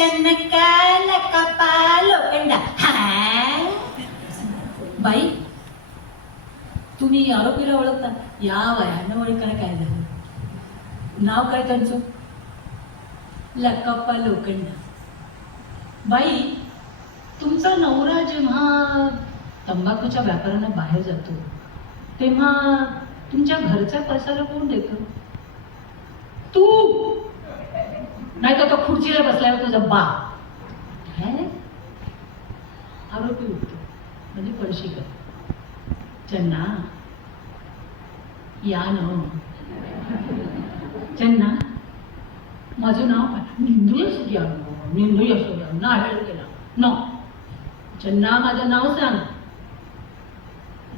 चन्नकाला कपा लोखंडा. बाई, तुम्ही आरोपीला ओळखता? या वयानं ओळखायला काय झालं? नाव काय त्यांचं? लकप्पा लोखंडा. बाई, तुमचा नवरा जेव्हा तंबाखूच्या व्यापारानं बाहेर जातो तेव्हा तुमच्या घरच्या पैशाला कोण देतो? तू नाही तर तो खुर्चीला बसल्यावर तुझा बाप. आरोपी उठतो म्हणजे पळशीकर. चन्ना या न. चन्ना माझं नाव काय? निंदू असू द्या, निंदू असू द्या ना. हेळ केला न. चन्ना माझं नाव सांग.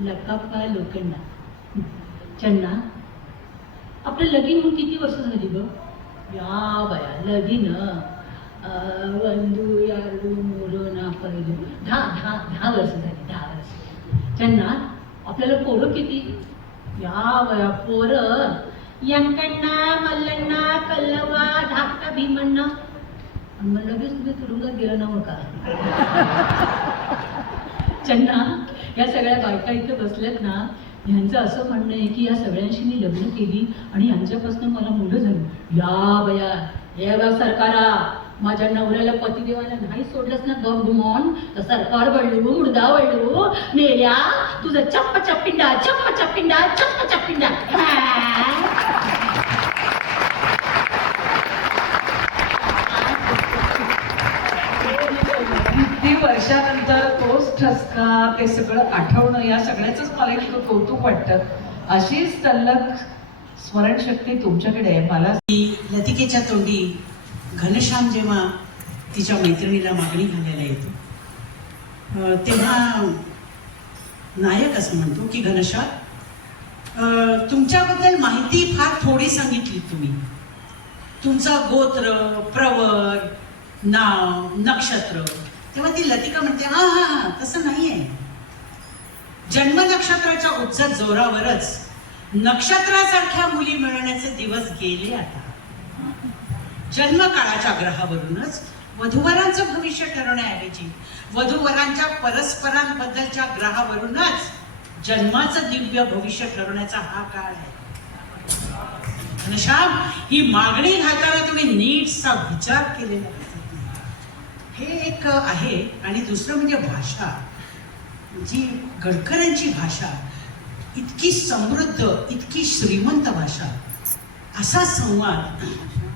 लकप्पा लोखंडा. चन्ना, आपलं लगीन होऊन किती वर्ष झाली ग? या बया, लगीन 1 2 3 10 वर्ष झाली. 10 वर्ष. चन्ना, आपल्याला पोरं किती? या बया, पोरं यंकण्णा, मल्लण्णा, कल्लवा, धाकटा भीमण्णा. आणि मग लगेच तुम्ही तुरुंगात गेला ना मग का? चन्ना, या सगळ्या बायका इथे बसल्यात ना, ह्यांचं असं म्हणणं आहे की या सगळ्यांशी मी लग्न केली आणि यांच्यापासून मला मुलं झाली. या बया, हे बघ सरकारा, माझ्या नवऱ्याला पतिदेवाला नाही सोडलंच ना गप गुमॉन तर सरकार वळलू, मुर्दा वळलू, मेल्या तुझं चप्प चप्पिंडा, चप्प चप्पिंडा, चप्प चप्पिंडा. किती वर्षानंतर तोच ठसका, ते सगळं आठवणं, या सगळ्याच मला एक कौतुक वाटतं. अशीच तल्लख स्मरणशक्ती तुमच्याकडे आहे. मला लतिकेच्या तोंडी घनश्याम जेव्हा तिच्या मैत्रिणीला मागणी घालायला येतो तेव्हा नायक असं म्हणतो की घनश्याम, तुमच्याबद्दल माहिती फार थोडी सांगितली तुम्ही. तुमचं गोत्र, प्रवर, नाव, नक्षत्र. तेव्हा ती लतिका म्हणते हा हा हा तसं नाहीये. जन्म नक्षत्राच्या उत्सव जोरावरच नक्षत्रासारख्या मुली मिळवण्याचे दिवस गेले आता. जन्मकाळाच्या ग्रहावरूनच वधूवरांचं भविष्य ठरवण्याऐवजी वधूवरांच्या परस्परांबद्दलच्या ग्रहावरूनच जन्माचं दिव्य भविष्य ठरवण्याचा हा काळ आहे. घनश्याम, ही मागणी घालताना तुम्ही नीटसा विचार केलेला दिसत नाही. हे एक आहे. आणि दुसरं म्हणजे भाषा, जी गडकऱ्यांची भाषा, इतकी समृद्ध, इतकी श्रीमंत भाषा. असा संवाद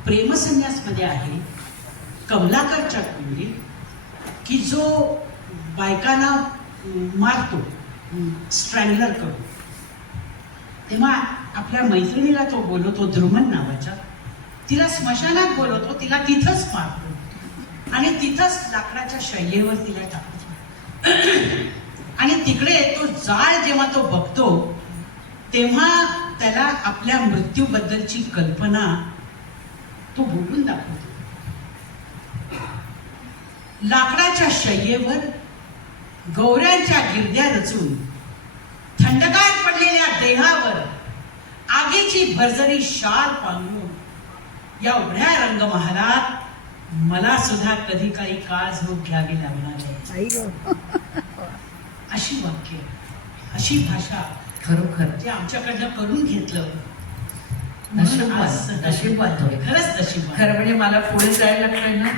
प्रेमसन्यासमध्ये आहे कमलाकरच्या तोंडी, की जो बायकांना मारतो स्ट्रँगलर करून. तेव्हा आपल्या मैत्रिणीला तो बोलवतो द्रुमन नावाच्या, तिला स्मशानात बोलवतो, तिला तिथंच मारतो आणि तिथंच लाकडाच्या शय्येवर तिला टाकतो. आणि तिकडे तो जाळ जेव्हा तो बघतो तेव्हा त्याला आपल्या मृत्यूबद्दलची कल्पना तो बोलून दाखवतो. लाकडाच्या शय्येवर गौऱ्यांच्या गिरद्या रचून थंडगार पडलेल्या देहावर आगीची भरजरी शाल पांघरून या उघड्या रंगमहालात मला सुद्धा कधी काही काळ झोप घ्यावी लागणार आहे. अशी वाक्य, अशी भाषा खरोखर जे आमच्याकडनं करून घेतलं. नशीबवान होय. खरंच नशीब. खरं म्हणजे मला पुढे जायला लागतंय ना.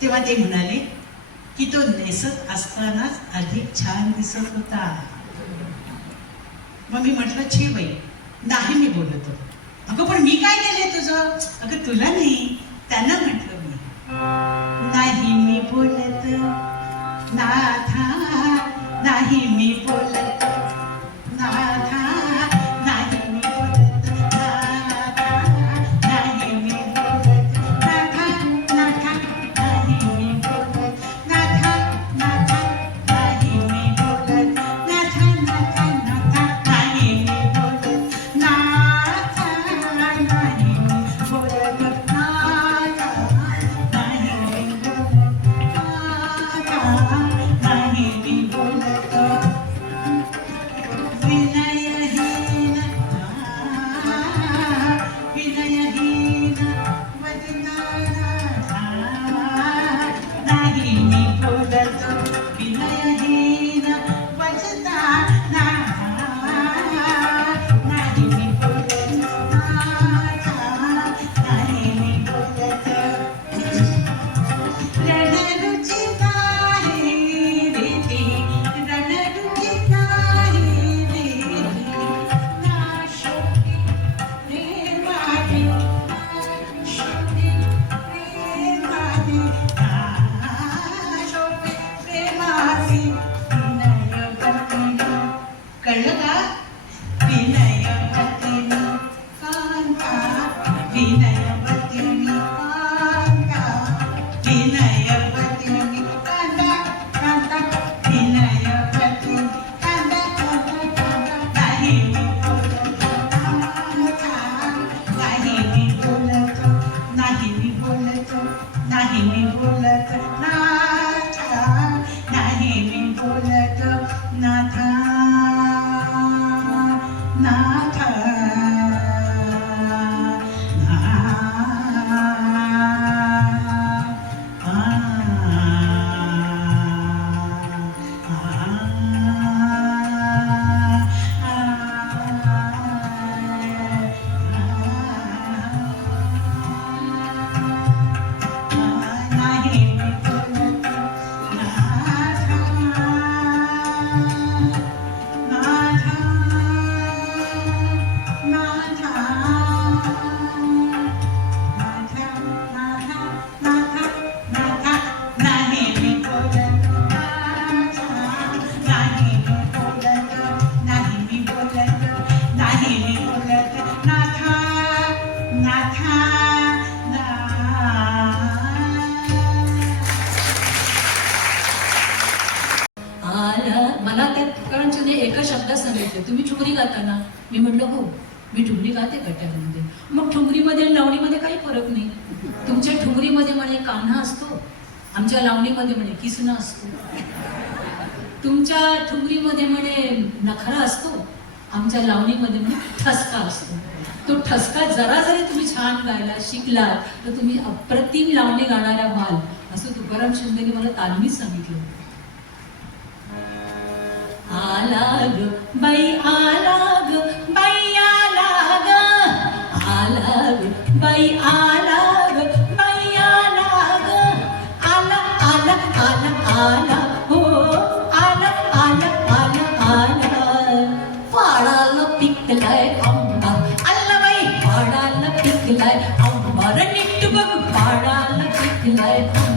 तेव्हा ते म्हणाले की तो नेसत असतानाच अधिक छान दिसत होता. मग मी म्हटलं छे बाई, नाही मी बोलतो. अगं पण मी काय केलंय तुझं? अगं तुला नाही, त्यांना म्हटलं मी. नाही मी बोलत नाथा, नाही मी बोलत नाथा, नाही मी बोलत नाथा, नाही मी बोलत नाथा, नाथा, नाही मी बोलत नाथा, नाथा, नाही मी बोलत नाथा, नाथा, नाथा, नाही मी बोलत नाथा, नाही मी बोलत नाथा, नाही मी बोलत नाथा, नाही मी बोलत विनयहीन, विनयहीन वदनाथा, नाही मी बोलत विनयहीन वदनाथा, नाही मी बोलत नाथा, नाही मी बोलत रणरुची नाही रीती, रणरुची नाही रीती, नाशोकी प्रेमाची, नाशोकी प्रेमाची, नाशोकी प्रेमाची, विनयवतीनी. कळलं का? विनयवतीनी कांता, विनयवतीनी कांता, विनयवतीनी कांता, कांता, विनयवतीनी कांता, कांता, कांता, नाही मी बोलत नाथा, नाही मी बोलत, नाही मी बोलत, नाही मी बोलत नाथा, नाही मी बोलत नाथा, नाथा, नाही मी बोलत नाथा, नाथा, नाथा, नाथा, नाथा, नाथा, नाथा, नाही मी बोलत नाथा, नाही मी बोलत, नाही मी बोलत, नाही मी बोलत नाथा, नाथा, आला मला त्या ठिकाणचे एका शब्दात सांगितलं, तुम्ही ठुमरी गाता ना? मी म्हटलं हो, मी ठुमरी गाते कट्ट्यामध्ये. मग ठुमरीमध्ये आणि लावणीमध्ये काही फरक नाही. तुमच्या ठुमरीमध्ये म्हणे कान्हा असतो, आमच्या लावणीमध्ये म्हणे किसना असतो. तुमच्या ठुमरीमध्ये म्हणे नखरा असतो, आमच्या लावणीमध्ये म्हणे ठसका असतो. तो ठसका जरा जरी तुम्ही छान गायला शिकला तर तुम्ही अप्रतिम लावणी गाणाऱ्या व्हाल, असं तुकाराम शिंदेने मला तालमीच सांगितलं. आला ग बाई, आला ग बाई, आला ग, आला ग बाई, आला ग बाई, आला ग, आला, आला, आला, आला, हो, आला, आला, आला, आला. पाडाला पिकलाय आंबा, आला बाई, पाडाला पिकलाय आंबा, नीट बघ, पाडाला पिकलाय आंबा.